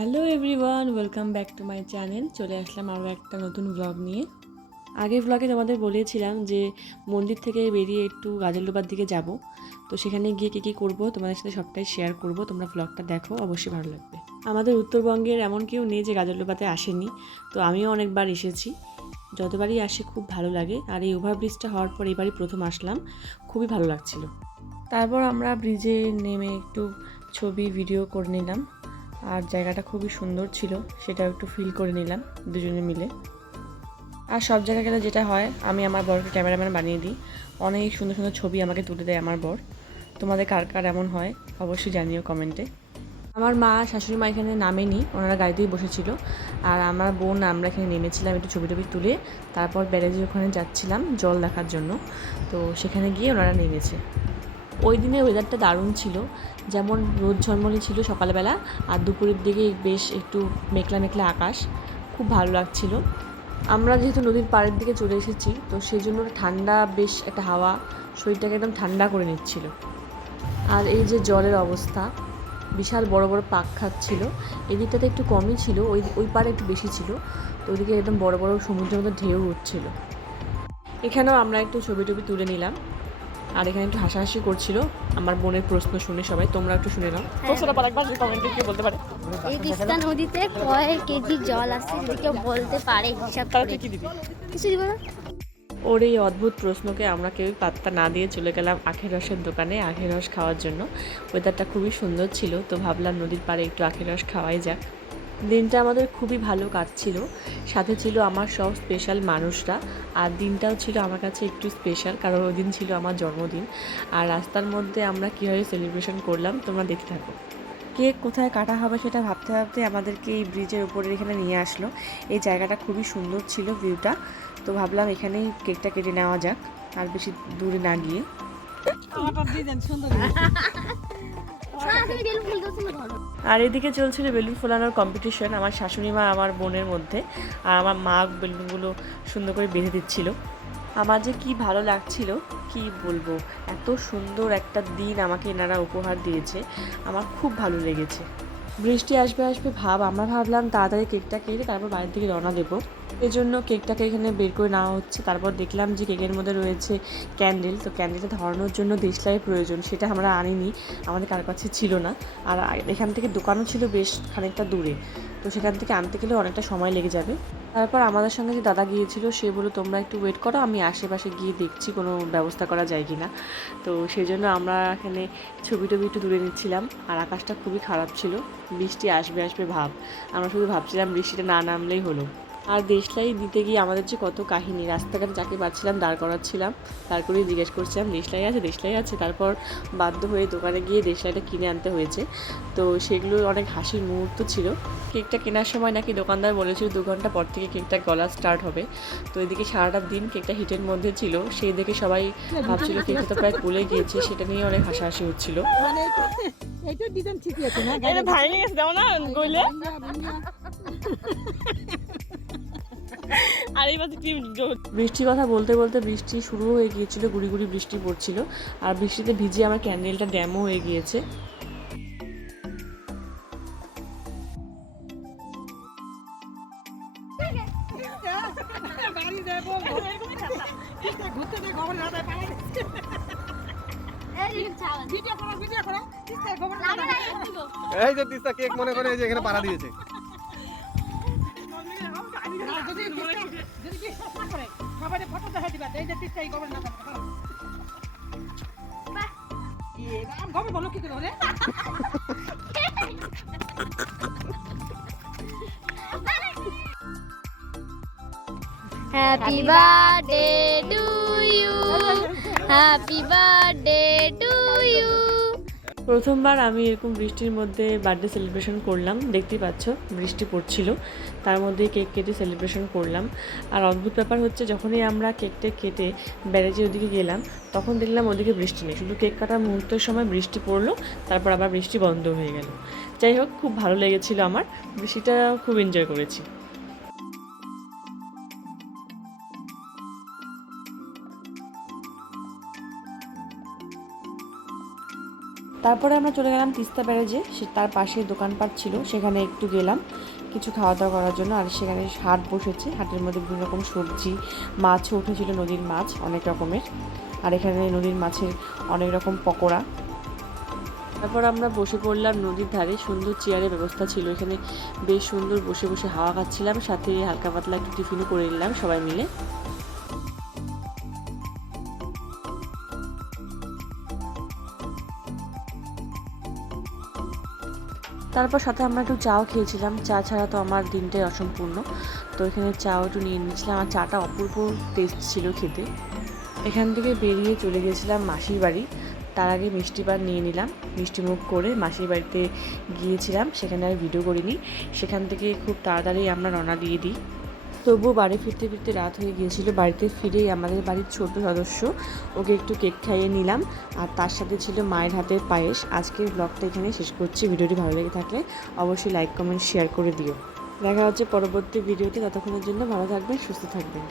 Hello everyone, welcome back to my channel. চলে আসলাম আরও একটা নতুন ব্লগ নিয়ে। আগের ব্লগে তোমাদের বলেছিলাম যে মন্দির থেকে বেরিয়ে একটু গাজলডোবার দিকে যাব। তো সেখানে গিয়ে কী কী করব তোমাদের সাথে সবটাই শেয়ার করব। তোমরা ব্লগটা দেখো, অবশ্যই ভালো লাগবে। আমাদের উত্তরবঙ্গের এমন কেউ নেই যে গাজলডোবাতে আসেনি। তো আমিও অনেকবার এসেছি। যতবারই আসে খুব ভালো লাগে। আর এই ওভারব্রিজটা হওয়ার পর এবারই প্রথম আসলাম। খুবই ভালো লাগছিল। তারপর আমরা ব্রিজে নেমে একটু ছবি ভিডিও করে নিলাম। জায়গাটা খুবই সুন্দর ছিল, সেটাও একটু ফিল করে নিলাম দুজনে মিলে। আর সব জায়গায় গেলে যেটা হয়, আমি আমার বরকে ক্যামেরাম্যান বানিয়ে দিই। অনেক সুন্দর সুন্দর ছবি আমাকে তুলে দেয় আমার বর। তোমাদের কার কার এমন হয়, অবশ্যই জানিও কমেন্টে। আমার মা, শাশুড়ি মা এখানে নামেনি, ওনারা গাড়িতেই বসেছিল। আর আমার বোন, আমরা এখানে নেমেছিলাম একটু ছবি টবি তুলে। তারপর ব্যারেজের ওখানে যাচ্ছিলাম জল দেখার জন্য। তো সেখানে গিয়ে ওনারা নেমেছে। ওই দিনের ওয়েদারটা দারুণ ছিল। যেমন রোদ ঝলমলে ছিল সকালবেলা, আর দুপুরের দিকে বেশ একটু মেঘলা মেঘলা আকাশ। খুব ভালো লাগছিল। আমরা যেহেতু নদীর পাড়ের দিকে চলে এসেছি, তো সেই জন্য ঠান্ডা বেশ একটা হাওয়া শরীরটাকে একদম ঠান্ডা করে নিচ্ছিল। আর এই যে জলের অবস্থা, বিশাল বড় বড় পাক খাচ্ছিল। এদিকটাতে একটু কমই ছিল, ওই ওই পাড়ে একটু বেশি ছিল। তো ওইদিকে একদম বড় বড় সমুদ্রের মতো ঢেউ উঠছিল। এখানেও আমরা একটু ছবি টবি তুলে নিলাম। আর এখানে একটু হাসাহাসি করছিল। আমার বোনের প্রশ্ন শুনে সবাই তোমরা একটু শুনে নাও। প্রশ্নটা পর একবার কমেন্টে কি বলতে পারে? এই তিস্তা নদীতে কয় কেজি জল আছে যদি কেউ বলতে পারে হিসাব তাহলে করে। কি দিবি? কিছু দিব না? ওর এই অদ্ভুত প্রশ্নকে আমরা কেউই পাত্তা না দিয়ে চলে গেলাম আখের রসের দোকানে আখের রস খাওয়ার জন্য। ওয়েদারটা খুবই সুন্দর ছিল তো ভাবলাম নদীর পাড়ে একটু আখের রস খাওয়াই যাক। দিনটা আমাদের খুবই ভালো কাটছিল। সাথে ছিল আমার সব স্পেশাল মানুষরা। আর দিনটাও ছিল আমার কাছে একটু স্পেশাল কারণ ওই দিন ছিল আমার জন্মদিন। আর রাস্তার মধ্যে আমরা কীভাবে সেলিব্রেশন করলাম তোমরা দেখতে থাকো। কেক কোথায় কাটা হবে সেটা ভাবতে ভাবতে আমাদেরকে এই ব্রিজের উপরে এখানে নিয়ে আসলো। এই জায়গাটা খুবই সুন্দর ছিল ভিউটা তো ভাবলাম এখানেই কেকটা কেটে নেওয়া যাক আর বেশি দূরে না গিয়ে। আর এদিকে চলছিল বেলুন ফোলানোর কম্পিটিশন আমার শাশুড়ি মা আমার বোনের মধ্যে, আর আমার মা বেলুনগুলো সুন্দর করে বেঁধে দিচ্ছিল। আমার যে কি ভালো লাগছিল, কি বলব? এত সুন্দর একটা দিন আমাকে এনারা উপহার দিয়েছে, আমার খুব ভালো লেগেছে। বৃষ্টি আসবে আসবে ভাব, আমরা ভাবলাম তাড়াতাড়ি কেকটা কেটে তারপর বাইরের থেকে রওনা দেবো। এর জন্য কেকটাকে এখানে বের করে নেওয়া হচ্ছে। তারপর দেখলাম যে কেকের মধ্যে রয়েছে ক্যান্ডেল। তো ক্যান্ডেলটা ধরানোর জন্য দেশলাই প্রয়োজন, সেটা আমরা আনিনি। আমাদের কার কাছে ছিল না। আর এখান থেকে দোকানও ছিল বেশ খানিকটা দূরে। তো সেখান থেকে আনতে গেলে অনেকটা সময় লেগে যাবে। তারপর আমাদের সঙ্গে যে দাদা গিয়েছিল, সে বলল, তোমরা একটু ওয়েট করো, আমি আশেপাশে গিয়ে দেখছি কোনো ব্যবস্থা করা যায় কি না তো সেই জন্য আমরা এখানে ছবি টবি একটু তুলে নিচ্ছিলাম, আর আকাশটা খুবই খারাপ ছিল। বৃষ্টি আসবে আসবে ভাব। আমরা শুধু ভাবছিলাম বৃষ্টিটা না নামলেই হলো। আর দেশলাই দিতে গিয়ে আমাদের যে কত কাহিনী রাস্তাঘাটে যাকে পাচ্ছিলাম দাঁড় করাচ্ছিলাম তারপরে জিজ্ঞেস করছিলাম দেশলাই আছে দেশলাই আছে? তারপর বাধ্য হয়ে দোকানে গিয়ে দেশলাইটা কিনে আনতে হয়েছে। তো সেগুলো অনেক হাসির মুহূর্ত ছিল। কেকটা কেনার সময় নাকি দোকানদার বলেছিল দু ঘণ্টা পর থেকে কেকটা গলা স্টার্ট হবে। তো এদিকে সারাটা দিন কেকটা হিটের মধ্যে ছিল। সেই দেখে সবাই ভাবছিল কেকটা তো প্রায় গলে গিয়েছে সেটা নিয়ে অনেক হাসাহাসি হচ্ছিল। মানে এইটা ডিজাইন ঠিকই আছে না? এটা ভাঙে গেছে দাও না গইলে? আর এই বৃষ্টির কথা বলতে বলতে বৃষ্টি শুরু হয়ে গিয়েছিল গুড়ি গুড়ি বৃষ্টি পড়ছিল। আর বৃষ্টিতে ভিজে আমার ক্যান্ডেলটা ড্যামও হয়ে গিয়েছে। এই যে তিস্তা কেক মনে করে এই যে এখানে পাড়া দিয়েছে। সবাই ফটো দেখা দিবা এই যে এই খবর না আমি খবর বলো কি করে রে happy birthday to you happy birthday to you প্রথমবার আমি এরকম বৃষ্টির মধ্যে বার্থডে সেলিব্রেশন করলাম, দেখতেই পাচ্ছ, বৃষ্টি পড়ছিল। তার মধ্যে কেক কেটে সেলিব্রেশন করলাম। আর অদ্ভুত ব্যাপার হচ্ছে, যখনই আমরা কেকটা কেটে ব্যারেজের ওদিকে গেলাম, তখন দেখলাম ওদিকে বৃষ্টি নেই। শুধু কেক কাটার মুহূর্তের সময় বৃষ্টি পড়ল, তারপর আবার বৃষ্টি বন্ধ হয়ে গেল। যাই হোক, খুব ভালো লেগেছিল আমার। বৃষ্টিটা খুব এনজয় করেছি। তারপরে আমরা চলে গেলাম তিস্তা ব্যারেজে। সে তার পাশে দোকানপাট ছিল, সেখানে একটু গেলাম। কিছু খাওয়া দাওয়া করার জন্য, আর সেখানে হাট বসেছে। হাটের মধ্যে বিভিন্ন রকম সবজি মাছও উঠেছিল নদীর মাছ, অনেক রকমের। আর এখানে নদীর মাছের অনেক রকম পকোড়া। তারপর আমরা বসে পড়লাম নদীর ধারে। সুন্দর চেয়ারের ব্যবস্থা ছিল এখানে। বেশ সুন্দর বসে বসে হাওয়া খাচ্ছিলাম। সাথে হালকা পাতলা একটু টিফিনও করে নিলাম সবাই মিলে। তারপর সাথে আমরা একটু চাও খেয়েছিলাম। চা ছাড়া তো আমার দিনটাই অসম্পূর্ণ। তো এখানে চাও একটু নিয়ে নিয়েছিলাম। আমার চাটা অপূর্ব টেস্ট ছিল খেতে। এখান থেকে বেরিয়ে চলে গেছিলাম মাসির বাড়ি। তার আগে মিষ্টি পান নিয়ে নিলাম। মিষ্টি মুখ করে মাসির বাড়িতে গিয়েছিলাম। সেখানে আর ভিডিও করিনি। সেখান থেকে খুব তাড়াতাড়ি আমরা রওনা দিয়ে দিই। তবুও বাড়ি ফিরতে ফিরতে রাত হয়ে গিয়েছিল। বাড়িতে ফিরেই আমাদের বাড়ির ছোট সদস্য, ওকে একটু কেক খাইয়ে নিলাম। আর তার সাথে ছিল মায়ের হাতের পায়েস। আজকের ব্লগটা এখানে শেষ করছি। ভিডিওটি ভালো লেগে থাকলে অবশ্যই লাইক, কমেন্ট শেয়ার করে দিও। দেখা হচ্ছে পরবর্তী ভিডিওতে। ততক্ষণের জন্য ভালো থাকবেন, সুস্থ থাকবেন।